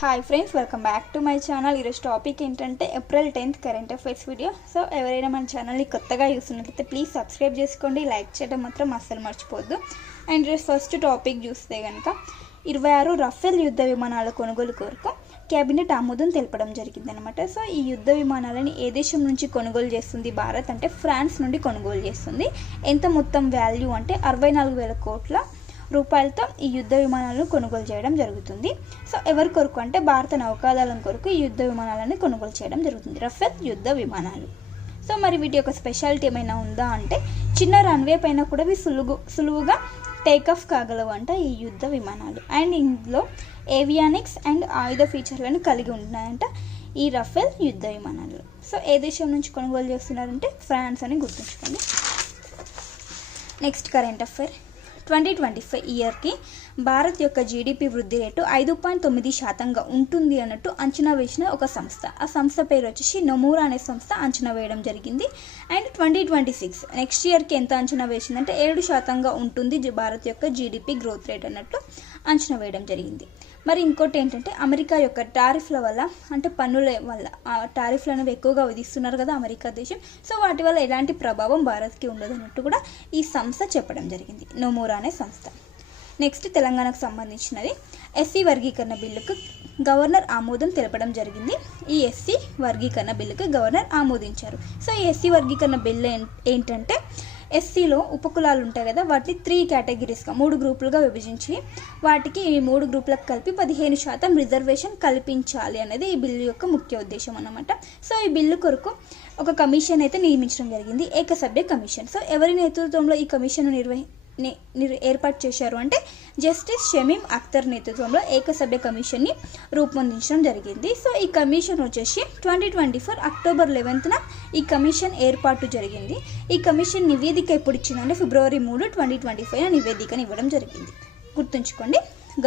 Hi friends, welcome back to my channel. ఈరోజు topic ఏంటంటే April 10th current affairs video. So ఎవరైనా మన ఛానల్ని కొత్తగా చూస్తున్నట్లయితే ప్లీజ్ సబ్స్క్రైబ్ చేసుకోండి, లైక్ చేయడం మాత్రం అస్సలు మర్చిపోద్దు. అండ్ ఈరోజు ఫస్ట్ టాపిక్ చూస్తే కనుక 26 రఫేల్ యుద్ధ విమానాల కొనుగోలు కొరకు క్యాబినెట్ ఆమోదం తెలపడం జరిగిందనమాట. సో ఈ యుద్ధ విమానాలని ఏ దేశం నుంచి కొనుగోలు చేస్తుంది భారత్ అంటే ఫ్రాన్స్ నుండి కొనుగోలు చేస్తుంది. ఎంత మొత్తం వాల్యూ అంటే 64,000 కోట్ల రూపాయలతో ఈ యుద్ధ విమానాలను కొనుగోలు చేయడం జరుగుతుంది. సో ఎవరి కొరకు అంటే భారత నౌకాదళం కొరకు ఈ యుద్ధ విమానాలను కొనుగోలు చేయడం జరుగుతుంది, రఫేల్ యుద్ధ విమానాలు. సో మరి వీటి యొక్క స్పెషాలిటీ ఏమైనా ఉందా అంటే చిన్న రన్వే పైన కూడా ఇవి సులువుగా టేకాఫ్ కాగలవు అంట ఈ యుద్ధ విమానాలు. అండ్ ఇందులో ఏవియానిక్స్ అండ్ ఆయుధ ఫీచర్లను కలిగి ఉన్నాయంట ఈ రఫేల్ యుద్ధ విమానాలు. సో ఏ దేశం నుంచి కొనుగోలు చేస్తున్నారంటే ఫ్రాన్స్ అని గుర్తుంచుకోండి. నెక్స్ట్ కరెంట్ అఫైర్, 2025 ఇయర్కి భారత్ యొక్క జీడిపి వృద్ధి రేటు 5.9% ఉంటుంది అన్నట్టు అంచనా వేసిన ఒక సంస్థ. ఆ సంస్థ పేరు వచ్చేసి నొమూరా అనే సంస్థ అంచనా వేయడం జరిగింది. అండ్ 2026 నెక్స్ట్ ఇయర్కి ఎంత అంచనా వేసిందంటే 7% ఉంటుంది భారత్ యొక్క జీడిపి గ్రోత్ రేట్ అన్నట్టు అంచనా వేయడం జరిగింది. మరి ఇంకోటి ఏంటంటే అమెరికా యొక్క టారిఫ్ల వల్ల అంటే పన్నుల వల్ల టారిఫ్లు అనేవి ఎక్కువగా విధిస్తున్నారు కదా అమెరికా దేశం. సో వాటి వల్ల ఎలాంటి ప్రభావం భారత్కి ఉండదు అన్నట్టు కూడా ఈ సంస్థ చెప్పడం జరిగింది, నొమూరా అనే సంస్థ. నెక్స్ట్ తెలంగాణకు సంబంధించినది ఎస్సీ వర్గీకరణ బిల్లుకు గవర్నర్ ఆమోదం తెలపడం జరిగింది. ఈ ఎస్సీ వర్గీకరణ బిల్లుకు గవర్నర్ ఆమోదించారు. సో ఈ ఎస్సీ వర్గీకరణ బిల్లు ఏంటంటే ఎస్సీలో ఉపకులాలు ఉంటాయి కదా, వాటిని 3 కేటగిరీస్గా 3 గ్రూపులుగా విభజించి వాటికి ఈ 3 గ్రూపులకు కలిపి 15% రిజర్వేషన్ కల్పించాలి అనేది ఈ బిల్లు యొక్క ముఖ్య ఉద్దేశం అన్నమాట. సో ఈ బిల్లు కొరకు ఒక కమిషన్ అయితే నియమించడం జరిగింది, ఏకసభ్య కమిషన్. సో ఎవరి నేతృత్వంలో ఈ కమిషన్ ఏర్పాటు చేశారు అంటే జస్టిస్ షమీమ్ అఖ్తర్ నేతృత్వంలో ఏకసభ్య కమిషన్ని రూపొందించడం జరిగింది. సో ఈ కమిషన్ వచ్చేసి 2024 అక్టోబర్ 11న ఈ కమిషన్ ఏర్పాటు జరిగింది. ఈ కమిషన్ నివేదిక ఎప్పుడు ఇచ్చిందంటే February 3, 2025 నివేదికను ఇవ్వడం జరిగింది, గుర్తుంచుకోండి.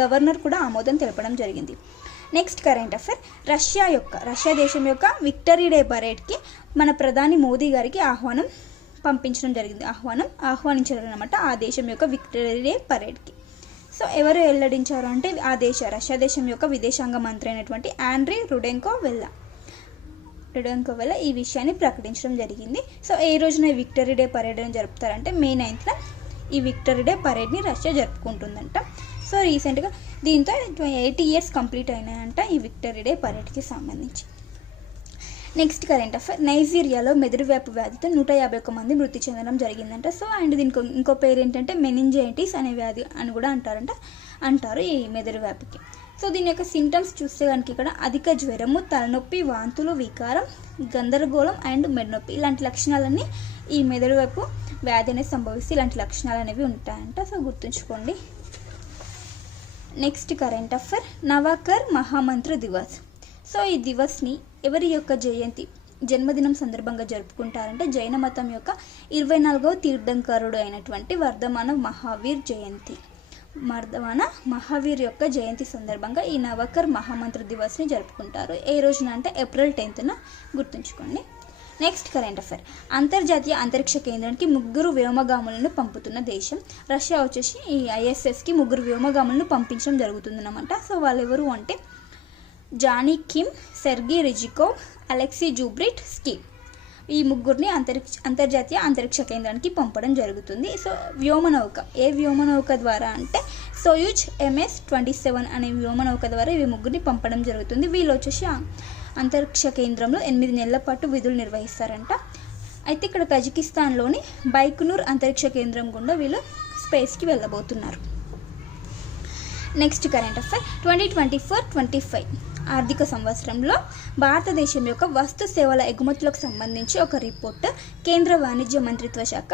గవర్నర్ కూడా ఆమోదం తెలపడం జరిగింది. నెక్స్ట్ కరెంట్ అఫైర్, రష్యా దేశం యొక్క విక్టరీ డే పరేడ్కి మన ప్రధాని మోదీ గారికి పంపించడం జరిగింది, ఆహ్వానించారు అనమాట ఆ దేశం యొక్క విక్టరీ డే పరేడ్కి. సో ఎవరు వెల్లడించారు అంటే రష్యా దేశం యొక్క విదేశాంగ మంత్రి అయినటువంటి ఆండ్రీ రుడెంకో వెల్ల ఈ విషయాన్ని ప్రకటించడం జరిగింది. సో ఏ రోజున ఈ విక్టరీ డే పరేడ్ అని జరుపుతారంటే May 9న ఈ విక్టరీ డే పరేడ్ని రష్యా జరుపుకుంటుందంట. సో రీసెంట్గా దీంతో 80 years కంప్లీట్ అయినాయంట ఈ విక్టరీ డే పరేడ్కి సంబంధించి. నెక్స్ట్ కరెంట్ అఫైర్, నైజీరియాలో మెదడువ్యాపు వ్యాధితో 151 మంది మృతి చెందడం జరిగిందంట. సో అండ్ దీనికి ఇంకో పేరు ఏంటంటే మెనింజైటిస్ అనే వ్యాధి అని కూడా అంటారు ఈ మెదడువ్యాపుకి. సో దీని యొక్క సింటమ్స్ చూస్తే కనుక ఇక్కడ అధిక జ్వరము, తలనొప్పి, వాంతులు, వికారం, గందరగోళం అండ్ మెడనొప్పి ఇలాంటి లక్షణాలన్నీ ఈ మెదడువ్యాపు వ్యాధి అనేది సంభవిస్తే ఇలాంటి లక్షణాలు అనేవి ఉంటాయంట. సో గుర్తుంచుకోండి. Next current affair, Navkar Mahamantra Divas. So ఈ దివస్ని ఎవరి యొక్క జన్మదినం సందర్భంగా జరుపుకుంటారంటే జైన మతం యొక్క 24వ తీర్థంకరుడు అయినటువంటి వర్ధమాన మహావీర్ యొక్క జయంతి సందర్భంగా ఈ నవకర్ మహామంత్ర దివస్ని జరుపుకుంటారు. ఏ రోజున అంటే April 10న, గుర్తుంచుకోండి. నెక్స్ట్ కరెంట్ అఫైర్, అంతర్జాతీయ అంతరిక్ష కేంద్రానికి 3 వ్యోమగాములను పంపుతున్న దేశం రష్యా. వచ్చేసి ఈ ISSకి 3 వ్యోమగాములను పంపించడం జరుగుతుందన్నమాట. సో వాళ్ళు ఎవరు అంటే Jonny Kim, Sergey Ryzhikov, Alexey Zubritsky. ఈ 3 అంతర్జాతీయ అంతరిక్ష కేంద్రానికి పంపడం జరుగుతుంది. సో ఏ వ్యోమనౌక ద్వారా అంటే సోయూజ్ MS-27 అనే వ్యోమనౌక ద్వారా ఇవి 3 పంపడం జరుగుతుంది. వీళ్ళు వచ్చేసి అంతరిక్ష కేంద్రంలో 8 నెలల పాటు విధులు నిర్వహిస్తారంట. అయితే ఇక్కడ కజకిస్తాన్లోని బైకునూర్ అంతరిక్ష కేంద్రం గుండా వీళ్ళు స్పేస్కి వెళ్ళబోతున్నారు. నెక్స్ట్ కరెంట్ అఫైర్, 2024-25 ఆర్థిక సంవత్సరంలో భారతదేశం యొక్క వస్తు సేవల ఎగుమతులకు సంబంధించి ఒక రిపోర్ట్ కేంద్ర వాణిజ్య మంత్రిత్వ శాఖ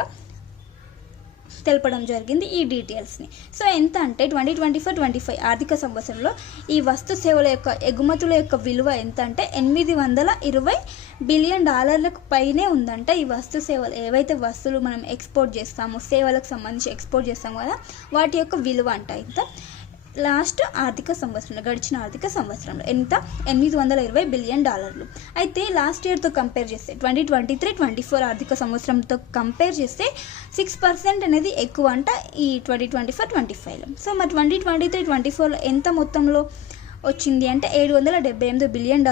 తెలపడం జరిగింది ఈ డీటెయిల్స్ని. సో ఎంత అంటే 2024-25 ఆర్థిక సంవత్సరంలో ఈ వస్తు సేవల యొక్క ఎగుమతుల యొక్క విలువ ఎంత అంటే $820 బిలియన్ పైనే ఉందంట. ఈ వస్తు సేవలు ఏవైతే వస్తువులు మనం ఎక్స్పోర్ట్ చేస్తామో, సేవలకు సంబంధించి ఎక్స్పోర్ట్ చేస్తాము కదా, వాటి యొక్క విలువ అంట ఇంత గడిచిన ఆర్థిక సంవత్సరంలో ఎంత $820 బిలియన్. అయితే లాస్ట్ ఇయర్తో కంపేర్ చేస్తే 2023-24 ఆర్థిక సంవత్సరంతో కంపేర్ చేస్తే 6% అనేది ఎక్కువ అంట ఈ 2024-25లో. సో మరి 2023-24లో ఎంత మొత్తంలో వచ్చింది అంటే $778 బిలియన్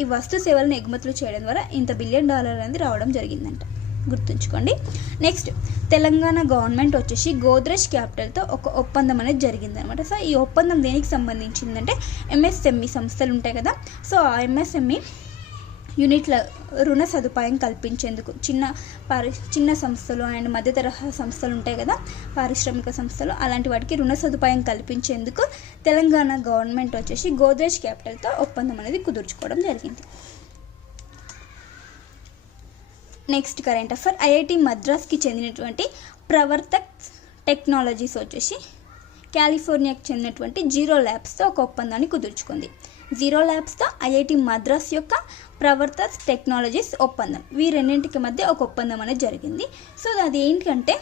ఈ వస్తు సేవలను ఎగుమతులు చేయడం ద్వారా ఇంత $1 బిలియన్ అనేది రావడం జరిగిందంట, గుర్తుంచుకోండి. నెక్స్ట్ తెలంగాణ గవర్నమెంట్ వచ్చేసి గోద్రేజ్ క్యాపిటల్తో ఒక ఒప్పందం అనేది జరిగిందనమాట. సో ఈ ఒప్పందం దేనికి సంబంధించిందంటే ఎంఎస్ఎంఈ సంస్థలు ఉంటాయి కదా, సో ఆ ఎంఎస్ఎంఈ యూనిట్ల రుణ సదుపాయం కల్పించేందుకు చిన్న సంస్థలు అండ్ మధ్య తరహా సంస్థలు ఉంటాయి కదా, పారిశ్రామిక సంస్థలు, అలాంటి వాటికి రుణ సదుపాయం కల్పించేందుకు తెలంగాణ గవర్నమెంట్ వచ్చేసి గోద్రేజ్ క్యాపిటల్తో ఒప్పందం అనేది కుదుర్చుకోవడం జరిగింది. నెక్స్ట్ కరెంట్ అఫైర్, ఐఐటి మద్రాస్కి చెందినటువంటి ప్రవర్తక్ టెక్నాలజీస్ వచ్చేసి కాలిఫోర్నియాకి చెందినటువంటి జీరో ల్యాబ్స్తో ఒక ఒప్పందాన్ని కుదుర్చుకుంది. జీరో ల్యాబ్స్తో ఐఐటి మద్రాస్ యొక్క ప్రవర్తక్ టెక్నాలజీస్ ఒప్పందం, వీరెన్నింటికి మధ్య ఒక ఒప్పందం అనేది జరిగింది. సో అది ఏంటంటే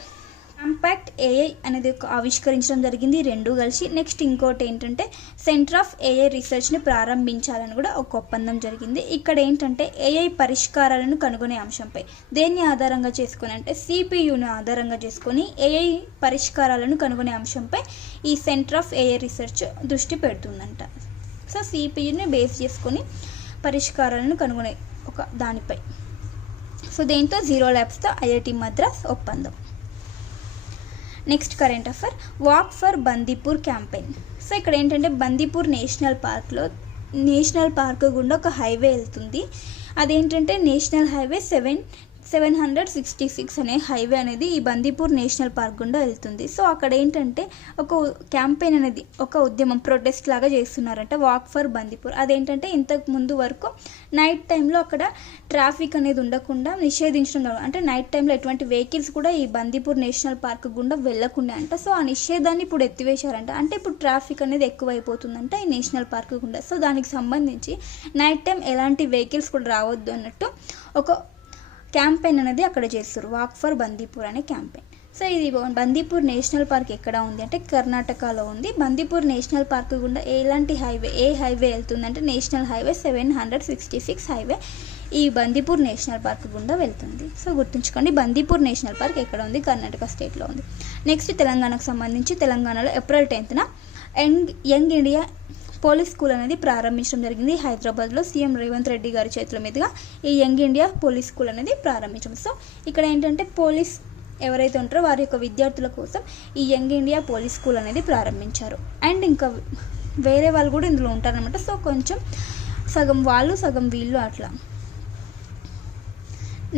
కాంపాక్ట్ ఏఐ అనేది ఆవిష్కరించడం జరిగింది రెండు కలిసి. నెక్స్ట్ ఇంకోటి ఏంటంటే సెంటర్ ఆఫ్ ఏఐ రీసెర్చ్ని ప్రారంభించాలని కూడా ఒక ఒప్పందం జరిగింది. ఇక్కడ ఏంటంటే ఏఐ పరిష్కారాలను కనుగొనే అంశంపై దేన్ని ఆధారంగా చేసుకొని అంటే సిపియును ఆధారంగా చేసుకొని ఏఐ పరిష్కారాలను కనుగొనే అంశంపై ఈ సెంటర్ ఆఫ్ ఏఐ రీసెర్చ్ దృష్టి పెడుతుందంట. సో సిపియుని బేస్ చేసుకొని పరిష్కారాలను కనుగొనే ఒక దానిపై. సో దీంతో జీరో ల్యాబ్స్తో ఐఐటి మద్రాస్ ఒప్పందం. Next current affair, walk for Bandipur campaign. So ఇక్కడ ఏంటంటే బందీపూర్ నేషనల్ పార్క్ గుండా ఒక హైవే వెళ్తుంది. అదేంటంటే నేషనల్ హైవే 766 అనే హైవే అనేది ఈ బందీపూర్ నేషనల్ పార్క్ గుండా వెళ్తుంది. సో అక్కడ ఏంటంటే ఒక క్యాంపెయిన్ అనేది ఒక ఉద్యమం ప్రొటెస్ట్ లాగా చేస్తున్నారంట, వాక్ ఫర్ బందీపూర్. అదేంటంటే ఇంతకు ముందు వరకు నైట్ టైంలో అక్కడ ట్రాఫిక్ అనేది ఉండకుండా నిషేధించడం, అంటే నైట్ టైంలో ఎటువంటి వెహికల్స్ కూడా ఈ బందీపూర్ నేషనల్ పార్క్ గుండా వెళ్ళకుండా అంట. సో ఆ నిషేధాన్ని ఇప్పుడు ఎత్తివేశారంట, అంటే ఇప్పుడు ట్రాఫిక్ అనేది ఎక్కువైపోతుందంట ఈ నేషనల్ పార్క్ గుండా. సో దానికి సంబంధించి నైట్ టైం ఎలాంటి వెహికల్స్ కూడా రావద్దు అన్నట్టు ఒక క్యాంపెయిన్ అనేది అక్కడ చేస్తారు, వాక్ ఫర్ బందీపూర్ అనే క్యాంపెయిన్. సో ఇది బందీపూర్ నేషనల్ పార్క్ ఎక్కడ ఉంది అంటే కర్ణాటకలో ఉంది. బందీపూర్ నేషనల్ పార్క్ గుండా ఏ హైవే వెళ్తుందంటే నేషనల్ హైవే 766 హైవే ఈ బందీపూర్ నేషనల్ పార్క్ గుండా వెళ్తుంది. సో గుర్తుంచుకోండి, బందీపూర్ నేషనల్ పార్క్ ఎక్కడ ఉంది, కర్ణాటక స్టేట్లో ఉంది. నెక్స్ట్ తెలంగాణకు సంబంధించి తెలంగాణలో ఏప్రిల్ 10న యంగ్ ఇండియా పోలీస్ స్కూల్ అనేది ప్రారంభించడం జరిగింది హైదరాబాద్లో. సీఎం రేవంత్ రెడ్డి గారి చేతుల మీదుగా ఈ యంగ్ ఇండియా పోలీస్ స్కూల్ అనేది ప్రారంభించడం. సో ఇక్కడ ఏంటంటే పోలీస్ ఎవరైతే ఉంటారో వారి యొక్క విద్యార్థుల కోసం ఈ యంగ్ ఇండియా పోలీస్ స్కూల్ అనేది ప్రారంభించారు. అండ్ ఇంకా వేరే వాళ్ళు కూడా ఇందులో ఉంటారనమాట. సో కొంచెం సగం వాళ్ళు సగం వీళ్ళు అట్లా.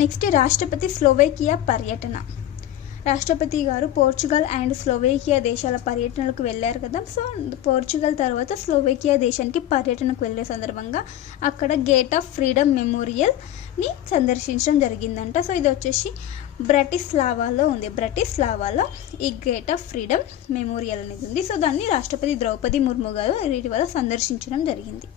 నెక్స్ట్ రాష్ట్రపతి స్లోవేకియా పర్యటన. రాష్ట్రపతి గారు పోర్చుగల్ అండ్ స్లోవేకియా దేశాల పర్యటనలకు వెళ్ళారు కదా. సో పోర్చుగల్ తర్వాత స్లోవేకియా దేశానికి పర్యటనకు వెళ్ళే సందర్భంగా అక్కడ గేట్ ఆఫ్ ఫ్రీడమ్ మెమోరియల్ని సందర్శించడం జరిగిందంట. సో ఇది వచ్చేసి బ్రటిస్లావాలో ఉంది. బ్రటిస్లావాలో ఈ గేట్ ఆఫ్ ఫ్రీడమ్ మెమోరియల్ అనేది ఉంది. సో దాన్ని రాష్ట్రపతి ద్రౌపది ముర్ము గారు ఇటీవల సందర్శించడం జరిగింది.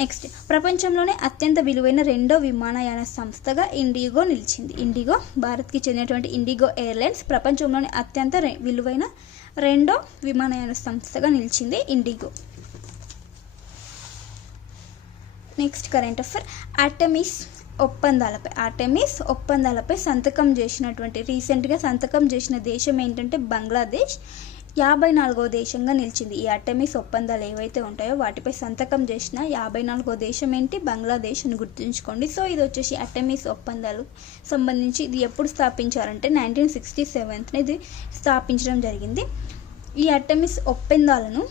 నెక్స్ట్ ప్రపంచంలోనే అత్యంత విలువైన రెండో విమానయాన సంస్థగా ఇండిగో నిలిచింది. ఇండిగో భారత్కి చెందినటువంటి ఇండిగో ఎయిర్లైన్స్ ప్రపంచంలోనే అత్యంత విలువైన రెండో విమానయాన సంస్థగా నిలిచింది IndiGo. Next current affair, Artemis ఒప్పందాలపై సంతకం చేసినటువంటి రీసెంట్గా సంతకం చేసిన దేశం ఏంటంటే బంగ్లాదేశ్ 54వ దేశంగా నిలిచింది. ఈ ఆర్టెమిస్ ఒప్పందాలు ఏవైతే ఉంటాయో వాటిపై సంతకం చేసిన 54వ దేశం ఏంటి, బంగ్లాదేశ్ అని గుర్తుంచుకోండి. సో ఇది వచ్చేసి ఆర్టెమిస్ ఒప్పందాలు సంబంధించి ఇది ఎప్పుడు స్థాపించారంటే 1967 ఇది స్థాపించడం జరిగింది. ఈ ఆర్టెమిస్ ఒప్పందాలను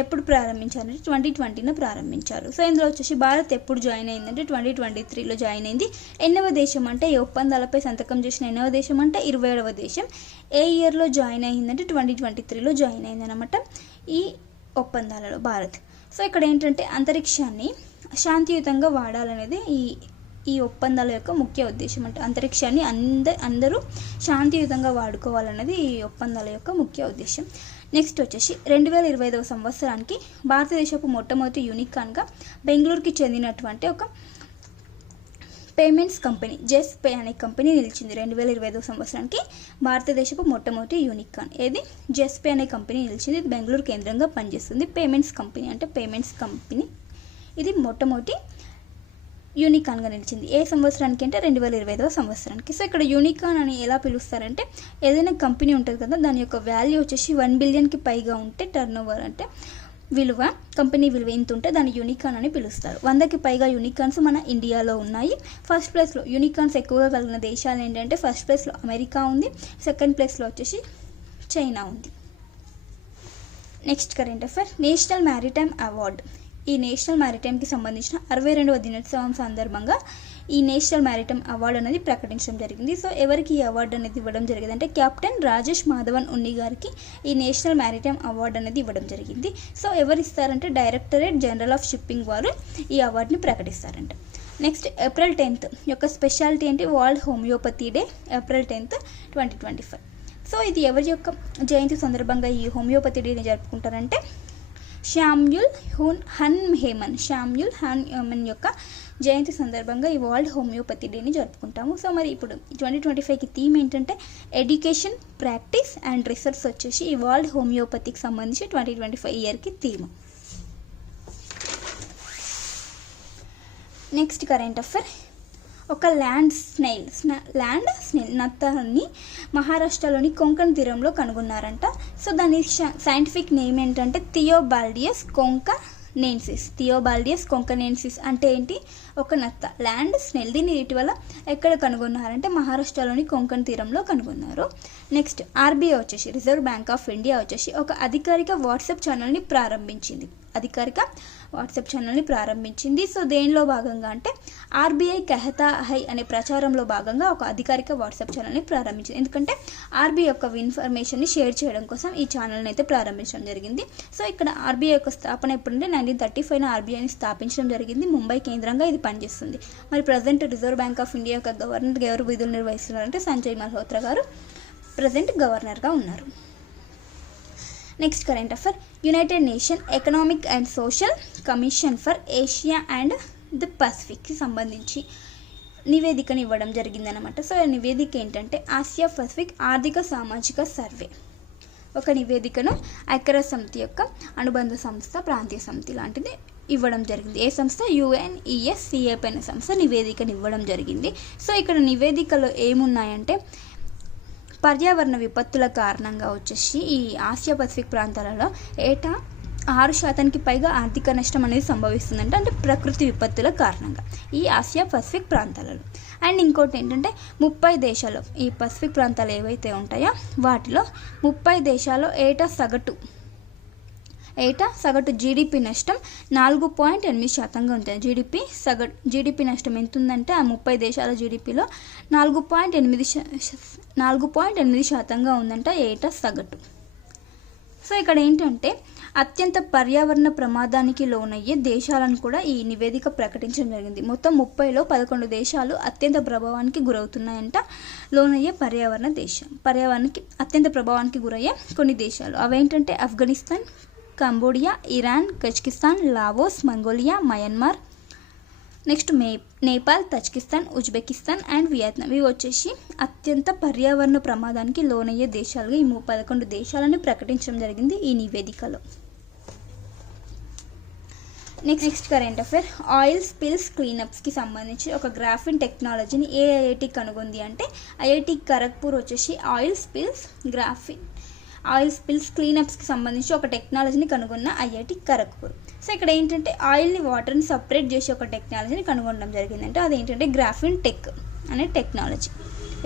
ఎప్పుడు ప్రారంభించారంటే 2020 ప్రారంభించారు. సో ఇందులో వచ్చేసి భారత్ ఎప్పుడు జాయిన్ అయిందంటే 2023లో జాయిన్ అయింది. ఎన్నవ దేశం అంటే ఈ ఒప్పందాలపై సంతకం చేసిన ఎన్నవ దేశం అంటే 27వ దేశం. ఏ ఇయర్లో జాయిన్ అయిందంటే 2023లో జాయిన్ అయిందనమాట ఈ ఒప్పందాలలో భారత్. సో ఇక్కడ ఏంటంటే అంతరిక్షాన్ని శాంతియుతంగా వాడాలనేది ఈ ఒప్పందాల యొక్క ముఖ్య ఉద్దేశం. అంటే అంతరిక్షాన్ని అందరూ శాంతియుతంగా వాడుకోవాలన్నది ఈ ఒప్పందాల యొక్క ముఖ్య ఉద్దేశం. నెక్స్ట్ వచ్చేసి 2025వ సంవత్సరానికి భారతదేశపు మొట్టమొదటి యూనికాన్గా బెంగళూరుకి చెందినటువంటి ఒక పేమెంట్స్ కంపెనీ జెస్ పే అనే కంపెనీ నిలిచింది. 2025వ సంవత్సరానికి భారతదేశపు మొట్టమొదటి యూనికాన్ ఏది జెస్ పే అనే కంపెనీ నిలిచింది. ఇది బెంగళూరు కేంద్రంగా పనిచేస్తుంది. పేమెంట్స్ కంపెనీ ఇది మొట్టమొదటి యూనికాన్గా నిలిచింది. ఏ సంవత్సరానికి అంటే 2025వ సంవత్సరానికి. సో ఇక్కడ యూనికాన్ అని ఎలా పిలుస్తారంటే ఏదైనా కంపెనీ ఉంటుంది కదా, దాని యొక్క వాల్యూ వచ్చేసి 1 బిలియన్కి పైగా ఉంటే టర్న్ ఓవర్ అంటే విలువ, కంపెనీ విలువ ఇంత ఉంటే దాన్ని యూనికార్న్ అని పిలుస్తారు. 100కి పైగా యూనికార్న్స్ మన ఇండియాలో ఉన్నాయి. ఫస్ట్ ప్లేస్లో యూనికార్న్స్ ఎక్కువగా కలిగిన దేశాలు ఏంటంటే ఫస్ట్ ప్లేస్లో అమెరికా ఉంది, సెకండ్ ప్లేస్లో వచ్చేసి చైనా ఉంది. Next current affair, national maritime award. ఈ నేషనల్ మ్యారిటైమ్కి సంబంధించిన 62వ దినోత్సవం సందర్భంగా ఈ నేషనల్ మ్యారిటైమ్ అవార్డు అనేది ప్రకటించడం జరిగింది. సో ఎవరికి ఈ అవార్డు అనేది ఇవ్వడం జరిగింది అంటే కెప్టెన్ రాజేష్ మాధవన్ ఉన్ని గారికి ఈ నేషనల్ మ్యారిటైమ్ అవార్డు అనేది ఇవ్వడం జరిగింది. సో ఎవరు ఇస్తారంటే డైరెక్టరేట్ జనరల్ ఆఫ్ షిప్పింగ్ వారు ఈ అవార్డుని ప్రకటిస్తారంట. నెక్స్ట్ ఏప్రిల్ 10th యొక్క స్పెషాలిటీ ఏంటి, world homeopathy day, April 10th 2025. So ఇది ఎవరి యొక్క జయంతి సందర్భంగా ఈ హోమియోపతి డేని జరుపుకుంటారంటే శామ్యూల్ హన్హేమన్ యొక్క జయంతి సందర్భంగా ఈ వరల్డ్ హోమియోపతి డేని జరుపుకుంటాము. సో మరి ఇప్పుడు 2025కి థీమ్ ఏంటంటే ఎడ్యుకేషన్, ప్రాక్టీస్ అండ్ రీసెర్చ్ వచ్చేసి ఈ వరల్డ్ హోమియోపతికి సంబంధించి 2025 ఇయర్కి థీమ్. నెక్స్ట్ కరెంట్ అఫైర్, ఒక ల్యాండ్ స్నేల్ నత్తని మహారాష్ట్రలోని కొంకణ్ తీరంలో కనుగొన్నారంట. సో దాని సైంటిఫిక్ నేమ్ ఏంటంటే థియోబాల్డియస్ కొంకనెన్సిస్ అంటే ఏంటి, ఒక నత్త ల్యాండ్ స్నేల్. దీన్ని ఇటీవల ఎక్కడ కనుగొన్నారంటే మహారాష్ట్రలోని కొంకణ్ తీరంలో కనుగొన్నారు. నెక్స్ట్ ఆర్బీఐ వచ్చేసి రిజర్వ్ బ్యాంక్ ఆఫ్ ఇండియా వచ్చేసి ఒక అధికారిక వాట్సాప్ ఛానల్ని ప్రారంభించింది. సో దేనిలో భాగంగా అంటే ఆర్బీఐ కహతా హై అనే ప్రచారంలో భాగంగా ఒక అధికారిక వాట్సాప్ ఛానల్ని ప్రారంభించింది. ఎందుకంటే ఆర్బీఐ యొక్క ఇన్ఫర్మేషన్ని షేర్ చేయడం కోసం ఈ ఛానల్ని అయితే ప్రారంభించడం జరిగింది. సో ఇక్కడ ఆర్బీఐ యొక్క స్థాపన ఎప్పుడంటే 1935 ఆర్బీఐని స్థాపించడం జరిగింది. ముంబై కేంద్రంగా ఇది పనిచేస్తుంది. మరి present reserve bank of India యొక్క గవర్నర్ ఎవరు విధులు నిర్వహిస్తున్నారంటే సంజయ్ మల్హోత్రా గారు ప్రజెంట్ గవర్నర్గా ఉన్నారు. Next current affair, United Nation economic and social commission for Asia and the పసిఫిక్కి సంబంధించి నివేదికను ఇవ్వడం జరిగిందనమాట. సో ఆ నివేదిక ఏంటంటే ఆసియా పసిఫిక్ ఆర్థిక సామాజిక సర్వే. ఒక నివేదికను ఐక్యరాజ్య సమితి యొక్క అనుబంధ సంస్థ, ప్రాంతీయ సమితి లాంటిది ఇవ్వడం జరిగింది. ఏ సంస్థ, UNESCAP అనే సంస్థ నివేదికను ఇవ్వడం జరిగింది. సో ఇక్కడ నివేదికలో ఏమున్నాయంటే పర్యావరణ విపత్తుల కారణంగా వచ్చేసి ఈ ఆసియా పసిఫిక్ ప్రాంతాలలో ఏటా 6% పైగా ఆర్థిక నష్టం అనేది సంభవిస్తుందంట, అంటే ప్రకృతి విపత్తుల కారణంగా ఈ ఆసియా పసిఫిక్ ప్రాంతాలలో. అండ్ ఇంకోటి ఏంటంటే 30 దేశాలు, ఈ పసిఫిక్ ప్రాంతాలు ఏవైతే ఉంటాయో వాటిలో 30 దేశాల్లో ఏటా సగటు జీడిపి నష్టం 4.8% ఉంటుంది. జీడిపి నష్టం ఎంత ఉందంటే ఆ 30 దేశాల జీడిపిలో 4.8% ఉందంట ఏటా సగటు. సో ఇక్కడ ఏంటంటే అత్యంత పర్యావరణ ప్రమాదానికి లోనయ్యే దేశాలను కూడా ఈ నివేదిక ప్రకటించడం జరిగింది. మొత్తం 30లో 11 దేశాలు అత్యంత ప్రభావానికి గురవుతున్నాయంట. లోనయ్యే పర్యావరణానికి అత్యంత ప్రభావానికి గురయ్యే కొన్ని దేశాలు అవేంటంటే Afghanistan, Cambodia, Iran, Kazakhstan, Laos, Mongolia, Myanmar, next Nepal, Tajikistan, Uzbekistan and Vietnam. ఇవి వచ్చేసి అత్యంత పర్యావరణ ప్రమాదానికి లోనయ్యే దేశాలుగా ఈ 11 దేశాలను ప్రకటించడం జరిగింది ఈ నివేదికలో. Next current affair, oil spills క్లీనప్స్కి సంబంధించి ఒక గ్రాఫిన్ టెక్నాలజీని ఏ ఐఐటి కనుగొంది అంటే ఐఐటి ఖరగ్పూర్ వచ్చేసి ఆయిల్ స్పిల్స్ క్లీనప్స్కి సంబంధించి ఒక టెక్నాలజీని కనుగొన్న ఐఐటి ఖరగ్పూర్. సో ఇక్కడ ఏంటంటే ఆయిల్ని వాటర్ని సపరేట్ చేసి ఒక టెక్నాలజీని కనుగొనడం జరిగిందంటే అదేంటంటే గ్రాఫిన్ టెక్ అనే టెక్నాలజీ,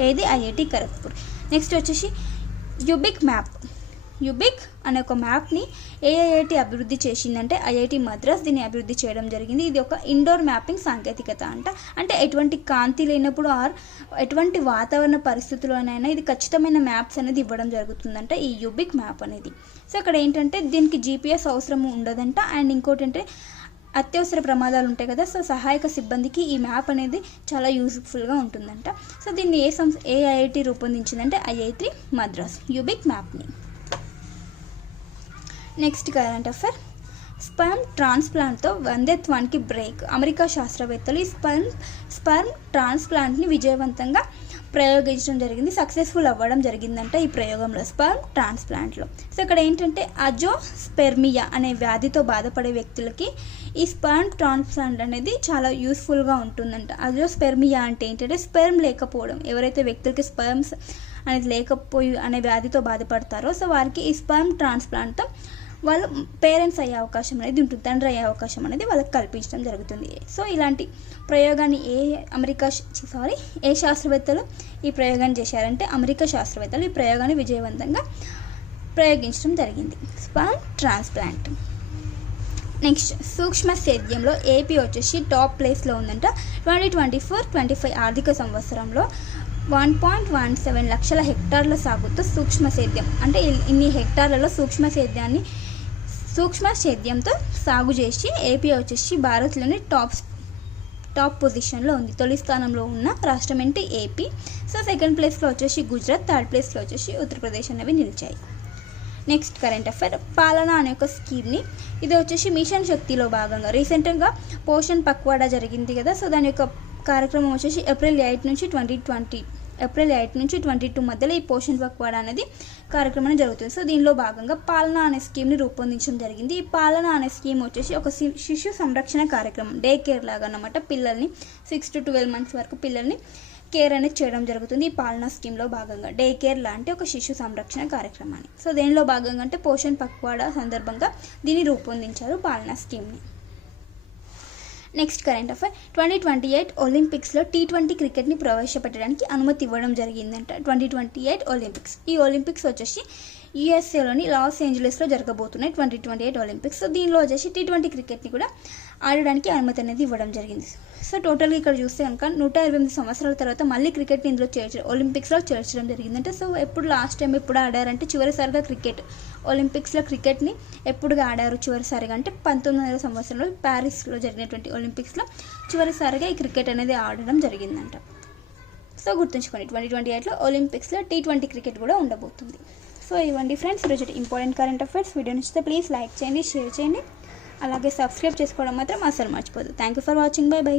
ఏది ఐఐటి ఖరగ్పూర్. నెక్స్ట్ వచ్చేసి యుబిక్ అనే ఒక మ్యాప్ని ఐఐటి అభివృద్ధి చేసిందంటే ఐఐటి మద్రాస్ దీన్ని అభివృద్ధి చేయడం జరిగింది. ఇది ఒక ఇండోర్ మ్యాపింగ్ సాంకేతికత అంటే ఎటువంటి కాంతి లేనప్పుడు ఎటువంటి వాతావరణ పరిస్థితుల్లోనైనా ఇది ఖచ్చితమైన మ్యాప్స్ అనేది ఇవ్వడం జరుగుతుందంట ఈ యుబిక్ మ్యాప్ అనేది. సో ఇక్కడ ఏంటంటే దీనికి GPS అవసరం ఉండదంట. అండ్ ఇంకోటి అంటే అత్యవసర ప్రమాదాలు ఉంటాయి కదా, సో సహాయక సిబ్బందికి ఈ మ్యాప్ అనేది చాలా యూజ్ఫుల్గా ఉంటుందంట. సో దీన్ని ఏ ఐఐటి రూపొందించిందంటే ఐఐటి మద్రాస్ యుబిక్ మ్యాప్ని. నెక్స్ట్ కరెంట్ అఫైర్, స్పర్మ్ ట్రాన్స్ప్లాంట్తో వందేత్వానికి బ్రేక్. అమెరికా శాస్త్రవేత్తలు ఈ స్పర్మ్ ట్రాన్స్ప్లాంట్ని విజయవంతంగా ప్రయోగించడం జరిగింది, సక్సెస్ఫుల్ అవ్వడం జరిగిందంట ఈ ప్రయోగంలో, స్పర్మ్ ట్రాన్స్ప్లాంట్లో. సో ఇక్కడ ఏంటంటే అజోస్పెర్మియా అనే వ్యాధితో బాధపడే వ్యక్తులకి ఈ స్పర్మ్ ట్రాన్స్ప్లాంట్ అనేది చాలా యూస్ఫుల్గా ఉంటుందంట. అజోస్పెర్మియా అంటే ఏంటంటే స్పెర్మ్ లేకపోవడం, ఎవరైతే వ్యక్తులకి స్పర్మ్స్ అనేది లేకపోయి అనే వ్యాధితో బాధపడతారో సో వారికి ఈ స్పర్మ్ ట్రాన్స్ప్లాంట్తో వాళ్ళు పేరెంట్స్ అయ్యే అవకాశం అనేది ఉంటుంది, తండ్రి అయ్యే అవకాశం అనేది వాళ్ళకి కల్పించడం జరుగుతుంది. సో ఇలాంటి ప్రయోగాన్ని ఏ శాస్త్రవేత్తలు ఈ ప్రయోగాన్ని చేశారంటే అమెరికా శాస్త్రవేత్తలు ఈ ప్రయోగాన్ని విజయవంతంగా ప్రయోగించడం జరిగింది, స్పర్మ్ ట్రాన్స్ప్లాంట్. నెక్స్ట్ సూక్ష్మ సేద్యంలో ఏపీ వచ్చేసి టాప్ ప్లేస్లో ఉందంట. 2024-25 ఆర్థిక సంవత్సరంలో 1.17 లక్షల హెక్టార్ల సాగుతో సూక్ష్మ సేద్యం అంటే ఇన్ని హెక్టార్లలో సూక్ష్మ సేద్యంతో సాగు చేసి ఏపీ వచ్చేసి భారత్లోని టాప్ పొజిషన్లో ఉంది. తొలి స్థానంలో ఉన్న రాష్ట్రం ఏంటి ఏపీ. సో సెకండ్ ప్లేస్లో వచ్చేసి గుజరాత్, థర్డ్ ప్లేస్లో వచ్చేసి ఉత్తరప్రదేశ్ అనేవి నిలిచాయి. నెక్స్ట్ కరెంట్ అఫైర్, పాలన అనే ఒక స్కీమ్ని, ఇది వచ్చేసి మిషన్ శక్తిలో భాగంగా రీసెంట్గా పోషణ్ పక్వాడా జరిగింది కదా. సో దాని యొక్క కార్యక్రమం వచ్చేసి ఏప్రిల్ 8 నుంచి 22 మధ్యలో ఈ పోషణ్ పక్వాడా అనేది కార్యక్రమం జరుగుతుంది. సో దీనిలో భాగంగా పాలన అనే స్కీమ్ని రూపొందించడం జరిగింది. ఈ పాలన అనే స్కీమ్ వచ్చేసి ఒక శిశు సంరక్షణ కార్యక్రమం, డే కేర్ లాగా అన్నమాట. పిల్లల్ని 6 to 12 months వరకు పిల్లల్ని కేర్ అనేది చేయడం జరుగుతుంది. ఈ పాలనా స్కీమ్లో భాగంగా డే కేర్ లాంటి ఒక శిశు సంరక్షణ కార్యక్రమాన్ని. సో దీనిలో భాగంగా అంటే పోషణ్ పక్వాడా సందర్భంగా దీన్ని రూపొందించారు పాలనా స్కీమ్ని. నెక్స్ట్ కరెంట్ అఫైర్, 2028 ఒలింపిక్స్లో T20 క్రికెట్ని ప్రవేశపెట్టడానికి అనుమతి ఇవ్వడం జరిగిందంట. 2028 ఒలింపిక్స్, ఈ ఒలింపిక్స్ వచ్చేసి యూఎస్ఏలోని లాస్ ఏంజలస్లో జరగబోతున్నాయి 2028 ఒలింపిక్స్. సో దీనిలో వచ్చేసి T20 క్రికెట్ని కూడా ఆడడానికి అనుమతి అనేది ఇవ్వడం జరిగింది. సో టోటల్గా ఇక్కడ చూస్తే కనుక 128 సంవత్సరాల తర్వాత మళ్ళీ క్రికెట్ని ఇందులో ఒలింపిక్స్లో చేర్చడం జరిగిందంటే. సో ఎప్పుడు లాస్ట్ టైం ఎప్పుడు ఆడారంటే చివరిసారిగా ఒలింపిక్స్లో క్రికెట్ని ఎప్పుడుగా ఆడారు చివరిసారిగా అంటే 1900 సంవత్సరంలో ప్యారిస్లో జరిగినటువంటి ఒలింపిక్స్లో చివరిసారిగా ఈ క్రికెట్ అనేది ఆడడం జరిగిందంట. సో గుర్తుంచుకోండి 2028లో ఒలింపిక్స్లో T20 క్రికెట్ కూడా ఉండబోతుంది. సో ఇవ్వండి ఫ్రెండ్స్ ఈరోజు ఇంపార్టెంట్ కరెంట్ అఫైర్స్. వీడియో నచ్చితే ప్లీజ్ లైక్ చేయండి, షేర్ చేయండి, అలాగే సబ్స్క్రైబ్ చేసుకోవడం మాత్రం అసలు మర్చిపోదు. Thank you for watching. Bye by.